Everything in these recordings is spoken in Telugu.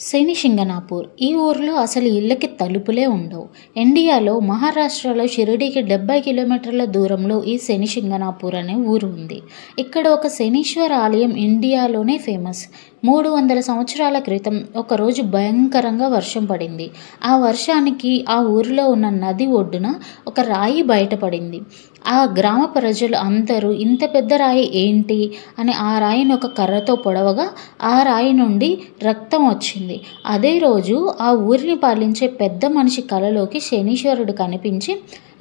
శనిశింగణాపూర్ ఈ ఊరిలో అసలు ఇళ్ళకి తలుపులే ఉండవు. ఇండియాలో మహారాష్ట్రలో షిరిడీకి 70 కిలోమీటర్ల దూరంలో ఈ శనిశింగణాపూర్ అనే ఊరు ఉంది. ఇక్కడ ఒక శనీశ్వర ఆలయం ఇండియాలోనే ఫేమస్. 300 సంవత్సరాల క్రితం ఒకరోజు భయంకరంగా వర్షం పడింది. ఆ వర్షానికి ఆ ఊరిలో ఉన్న నది ఒడ్డున ఒక రాయి బయటపడింది. ఆ గ్రామ ప్రజలు అందరూ ఇంత పెద్ద రాయి ఏంటి అని ఆ రాయిని ఒక కర్రతో పొడవగా ఆ రాయి నుండి రక్తం వచ్చింది. అదే రోజు ఆ ఊరిని పాలించే పెద్ద మనిషి కలలోకి శనీశ్వరుడు కనిపించి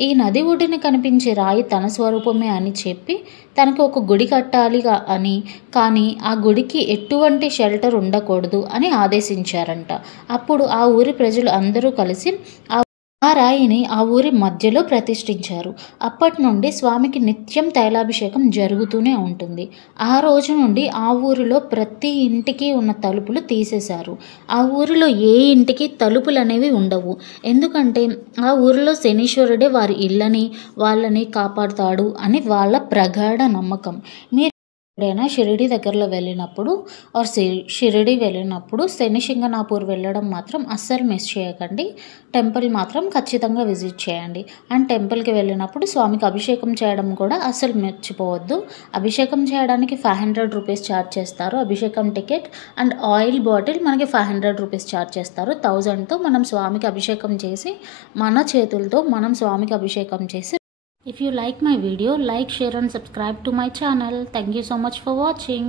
ఈ నది ఒడ్డున కనిపించే రాయి తన స్వరూపమే అని చెప్పి తనకు ఒక గుడి కట్టాలి అని, కానీ ఆ గుడికి ఎటువంటి షెల్టర్ ఉండకూడదు అని ఆదేశించారంట. అప్పుడు ఆ ఊరి ప్రజలు అందరూ కలిసి ఆ రాయిని ఆ ఊరి మధ్యలో ప్రతిష్ఠించారు. అప్పటి నుండి స్వామికి నిత్యం తైలాభిషేకం జరుగుతూనే ఉంటుంది. ఆ రోజు నుండి ఆ ఊరిలో ప్రతి ఇంటికి ఉన్న తలుపులు తీసేశారు. ఆ ఊరిలో ఏ ఇంటికి తలుపులు అనేవి ఉండవు. ఎందుకంటే ఆ ఊరిలో శనీశ్వరుడే వారి ఇళ్ళని వాళ్ళని కాపాడుతాడు అని వాళ్ళ ప్రగాఢ నమ్మకం. మీరు ఎప్పుడైనా షిరిడి దగ్గరలో వెళ్ళినప్పుడు షిరిడి వెళ్ళినప్పుడు శనిశింగణాపూర్ వెళ్ళడం మాత్రం అస్సలు మిస్ చేయకండి. టెంపుల్ మాత్రం ఖచ్చితంగా విజిట్ చేయండి. అండ్ టెంపుల్కి వెళ్ళినప్పుడు స్వామికి అభిషేకం చేయడం కూడా అస్సలు మర్చిపోవద్దు. అభిషేకం చేయడానికి 500 రూపీస్ ఛార్జ్ చేస్తారు. అభిషేకం టికెట్ అండ్ ఆయిల్ బాటిల్ మనకి 500 రూపీస్ ఛార్జ్ చేస్తారు. 1000తో మనం స్వామికి అభిషేకం చేసి మన చేతులతో మనం స్వామికి అభిషేకం చేసి. If you like my video, like, share and subscribe to my channel. Thank you so much for watching.